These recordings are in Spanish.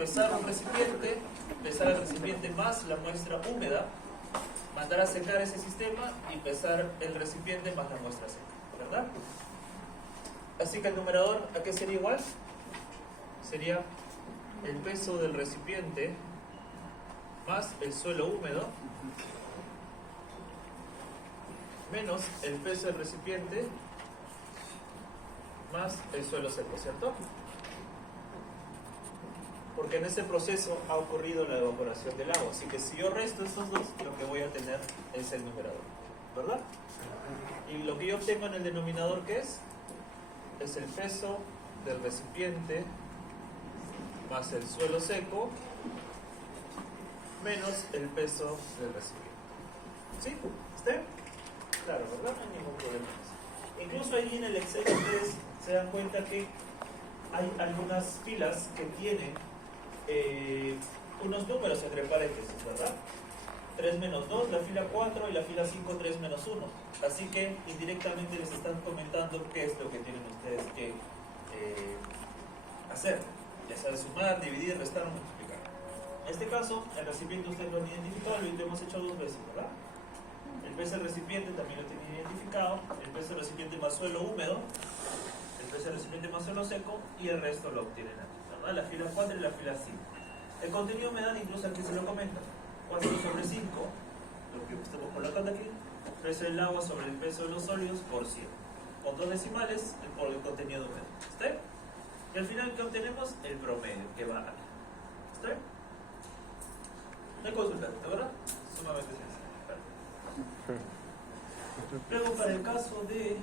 pesar un recipiente, pesar el recipiente más la muestra húmeda, mandar a secar ese sistema y pesar el recipiente más la muestra seca, ¿verdad? Así que el numerador, ¿a qué sería igual? Sería el peso del recipiente más el suelo húmedo menos el peso del recipiente más el suelo seco, ¿cierto? Porque en ese proceso ha ocurrido la evaporación del agua, así que si yo resto estos dos, lo que voy a tener es el numerador, ¿verdad? Y lo que yo obtengo en el denominador, ¿qué es? Es el peso del recipiente más el suelo seco menos el peso del recipiente. ¿Sí? ¿Está? Claro, ¿verdad? No hay ningún problema. Incluso ahí en el Excel ustedes se dan cuenta que hay algunas filas que tienen unos números entre paréntesis, ¿verdad? 3 menos 2, la fila 4 y la fila 5, 3 menos 1. Así que indirectamente les están comentando qué es lo que tienen ustedes que hacer. Ya sea sumar, dividir, restar o multiplicar. En este caso, el recipiente ustedes lo han identificado, lo hemos hecho 2 veces, ¿verdad? El peso del recipiente también lo tienen identificado, el peso del recipiente más suelo húmedo, el peso del recipiente más suelo seco y el resto lo obtienen aquí, ¿verdad? La fila 4 y la fila 5. El contenido me dan incluso aquí se lo comenta. 4 sobre 5, lo que estamos colocando aquí, peso del agua sobre el peso de los sólidos por 100. Con 2 decimales por el contenido húmedo. ¿Está bien? Y al final, ¿qué obtenemos? El promedio que va aquí. ¿Está bien? No hay consulta, ¿verdad? Sumamente sencillo. Luego, para el caso de...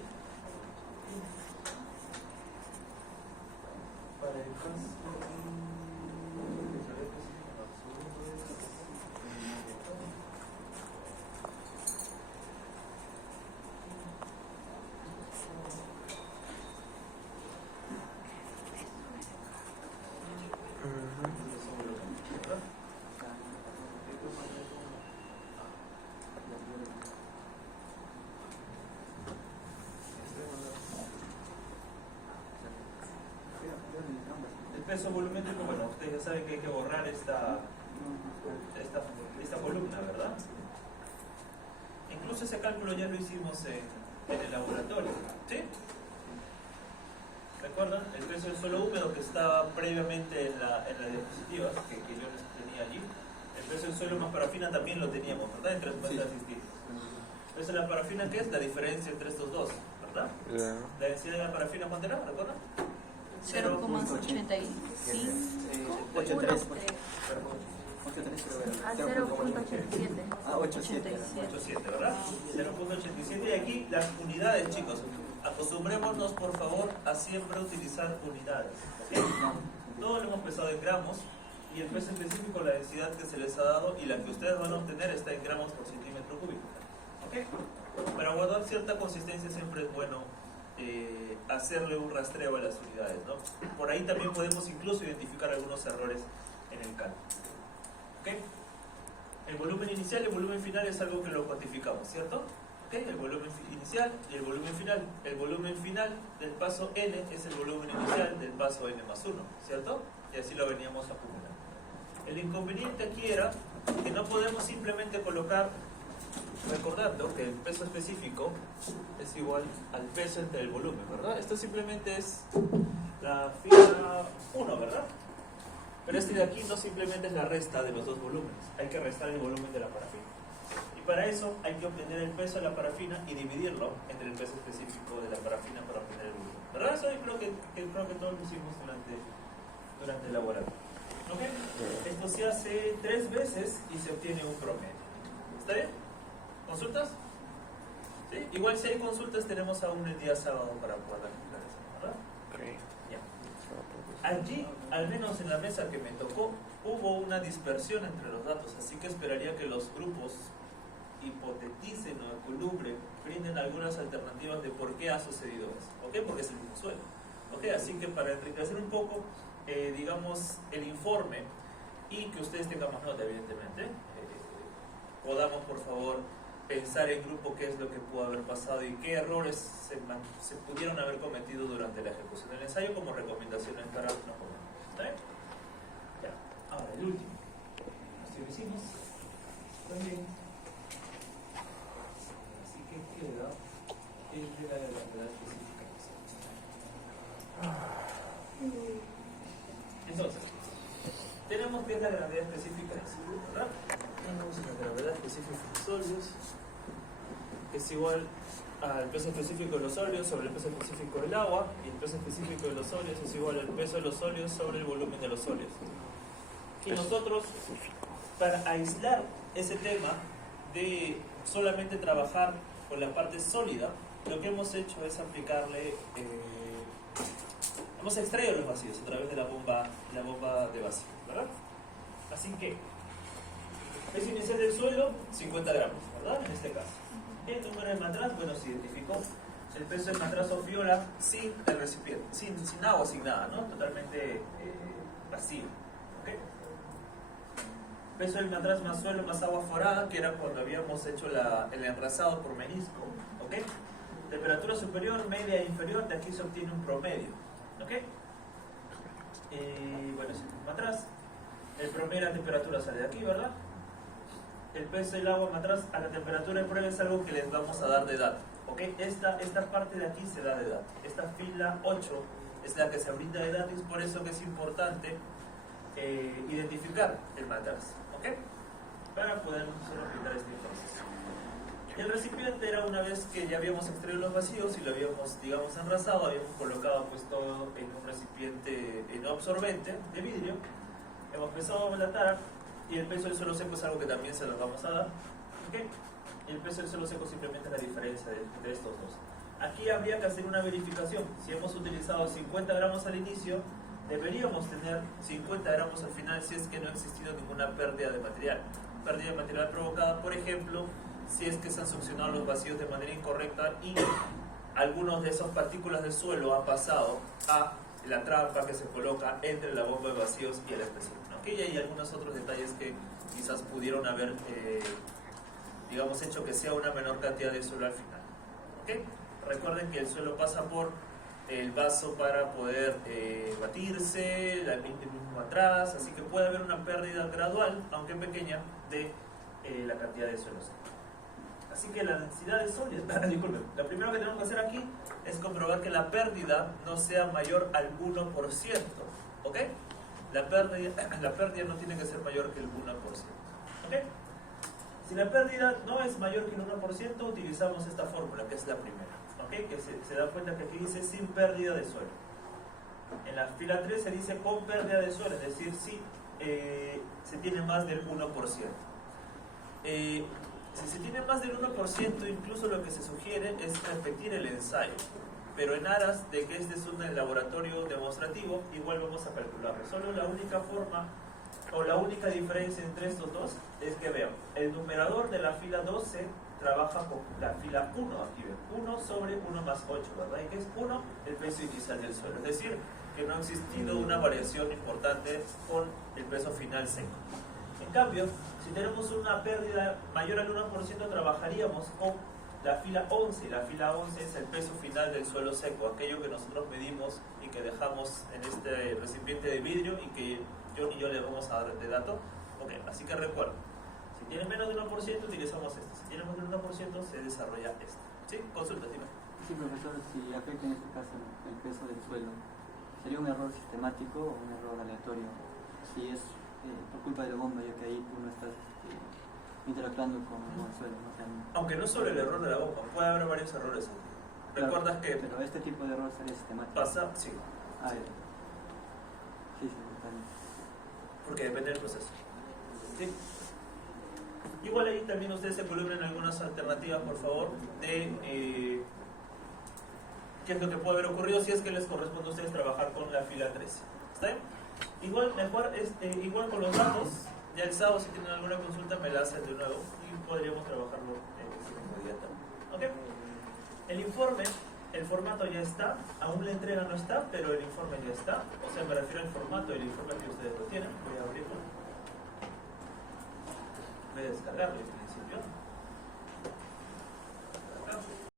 peso volumétrico, bueno, ustedes ya saben que hay que borrar esta columna, ¿verdad? Incluso ese cálculo ya lo hicimos en el laboratorio, ¿sí? ¿Recuerdan? El peso del suelo húmedo que estaba previamente en la diapositiva que yo les tenía allí. El peso del suelo más parafina también lo teníamos, ¿verdad? En 3 muestras distintas. Entonces la parafina, ¿qué es? La diferencia entre estos dos, ¿verdad? La densidad de la parafina, ¿cuánto era? ¿Recuerdan? 0,85. 83. A 0,87. Ah, 87. 87, ¿verdad? 0,87. Y aquí las unidades, chicos. Acostumbrémonos, por favor, a siempre utilizar unidades. ¿Okay? Todo lo hemos pesado en gramos y el peso específico, la densidad que se les ha dado y la que ustedes van a obtener está en gramos por centímetro cúbico. ¿Ok? Para guardar cierta consistencia siempre es bueno hacerle un rastreo a las unidades, ¿no? Por ahí también podemos incluso identificar algunos errores en el cálculo. ¿Ok? El volumen inicial y el volumen final es algo que lo cuantificamos, ¿cierto? ¿Ok? El volumen inicial y el volumen final. El volumen final del paso N es el volumen inicial del paso N más 1, ¿cierto? Y así lo veníamos acumulando. El inconveniente aquí era que no podemos simplemente colocar, recordando que el peso específico es igual al peso entre el volumen, ¿verdad? Esto simplemente es la fila 1, ¿verdad? Pero este de aquí no simplemente es la resta de los dos volúmenes, hay que restar el volumen de la parafina. Y para eso hay que obtener el peso de la parafina y dividirlo entre el peso específico de la parafina para obtener el volumen. ¿Verdad? Eso yo creo que todos lo hicimos durante el laboratorio. ¿Ok? Esto se hace 3 veces y se obtiene un promedio. ¿Está bien? ¿Consultas? ¿Sí? Igual si hay consultas tenemos aún el día sábado para poder explicar eso, ¿verdad? Ya. Allí, al menos en la mesa que me tocó, hubo una dispersión entre los datos, así que esperaría que los grupos hipoteticen o ecolubren, brinden algunas alternativas de por qué ha sucedido eso, ¿ok? Porque es el mismo suelo, ¿ok? Así que para enriquecer un poco, digamos, el informe y que ustedes tengan más nota, evidentemente, podamos, por favor, pensar en grupo qué es lo que pudo haber pasado y qué errores se pudieron haber cometido durante la ejecución del ensayo como recomendaciones para los jóvenes. ¿Está bien? Ya. último. Así lo hicimos también. Así que queda el de la gravedad específica. Entonces, tenemos que es la gravedad específica de sólidos, ¿verdad? Tenemos la gravedad específica de sólidos, que es igual al peso específico de los sólidos sobre el peso específico del agua, y el peso específico de los sólidos es igual al peso de los sólidos sobre el volumen de los sólidos. Y nosotros, para aislar ese tema de solamente trabajar con la parte sólida, lo que hemos hecho es aplicarle, hemos extraído los vacíos a través de la bomba de vacío, ¿verdad? Así que, peso inicial del suelo, 50 gramos, ¿verdad? En este caso. El número de matraz, bueno, se identificó. El peso del matraz o fiola sin el recipiente, sin agua, sin nada, ¿no? Totalmente vacío. ¿Ok? Peso del matraz más suelo más agua forada, que era cuando habíamos hecho el enrasado por menisco. ¿Ok? Temperatura superior, media e inferior, de aquí se obtiene un promedio. ¿Ok? Bueno, ese es el matraz. El promedio de la temperatura sale de aquí, ¿verdad? El peso del agua matraz a la temperatura de prueba es algo que les vamos a dar de dato. ¿Ok? Esta parte de aquí se da de dato. Esta fila 8 es la que se brinda de dato y es por eso que es importante identificar el matraz. ¿Ok? Para poder nosotros aplicar este proceso. El recipiente era una vez que ya habíamos extraído los vacíos y lo habíamos, digamos, enrasado, habíamos colocado pues todo en un recipiente no absorbente de vidrio. Hemos empezado a latar. Y el peso del suelo seco es algo que también se los vamos a dar. ¿Okay? Y el peso del suelo seco simplemente es la diferencia entre estos dos. Aquí habría que hacer una verificación. Si hemos utilizado 50 gramos al inicio, deberíamos tener 50 gramos al final si es que no ha existido ninguna pérdida de material. Pérdida de material provocada, por ejemplo, si es que se han succionado los vacíos de manera incorrecta y algunos de esas partículas del suelo han pasado a la trampa que se coloca entre la bomba de vacíos y el espesor. Y hay algunos otros detalles que quizás pudieron haber, digamos, hecho que sea una menor cantidad de suelo al final. ¿Okay? Recuerden que el suelo pasa por el vaso para poder batirse, el mismo atrás, así que puede haber una pérdida gradual, aunque pequeña, de la cantidad de suelo. Así que la densidad de sólidos, disculpen, lo primero que tenemos que hacer aquí es comprobar que la pérdida no sea mayor al 1%. ¿Ok? La pérdida no tiene que ser mayor que el 1%. ¿Okay? Si la pérdida no es mayor que el 1%, utilizamos esta fórmula, que es la primera. ¿Okay? Que se da cuenta que aquí dice sin pérdida de suelo. En la fila 3 se dice con pérdida de suelo, es decir, si se tiene más del 1%. Si se tiene más del 1%, incluso lo que se sugiere es repetir el ensayo. Pero en aras de que este es un laboratorio demostrativo, igual vamos a calcularlo. Solo la única forma o la única diferencia entre estos dos es que vean, el numerador de la fila 12 trabaja con la fila 1, aquí ven, 1 sobre 1 más 8, ¿verdad? Y que es 1 el peso inicial del suelo. Es decir, que no ha existido una variación importante con el peso final seco. En cambio, si tenemos una pérdida mayor al 1%, trabajaríamos con la fila 11, y la fila 11 es el peso final del suelo seco, aquello que nosotros medimos y que dejamos en este recipiente de vidrio y que John y yo le vamos a dar de dato. Ok, así que recuerden, si tiene menos del 1%, utilizamos este, si tiene más del 1%, se desarrolla este. ¿Sí? Consulta, dime. Sí, profesor, si afecta en este caso el peso del suelo, ¿sería un error sistemático o un error aleatorio? Si es por culpa de la bomba, ya que ahí tú no estás interactuando con el suelo, ¿no? O sea, aunque no solo el error de la bomba, puede haber varios errores aquí. Claro, ¿Recuerdas que pero este tipo de error sería sistemático? pasa? Sí. Ah, Sí. sí, está bien. Porque depende del proceso. ¿Sí? Igual ahí también ustedes se coloquen algunas alternativas, por favor, de qué es lo que puede haber ocurrido si es que les corresponde a ustedes trabajar con la fila 13. ¿Está bien? Igual, mejor, igual con los datos, ya el sábado si tienen alguna consulta me la hacen de nuevo y podríamos trabajarlo inmediatamente. ¿Ok? El informe, el formato ya está, aún la entrega no está, pero el informe ya está. O sea, me refiero al formato del informe que ustedes lo tienen. Voy a abrirlo. Voy a descargarlo en principio.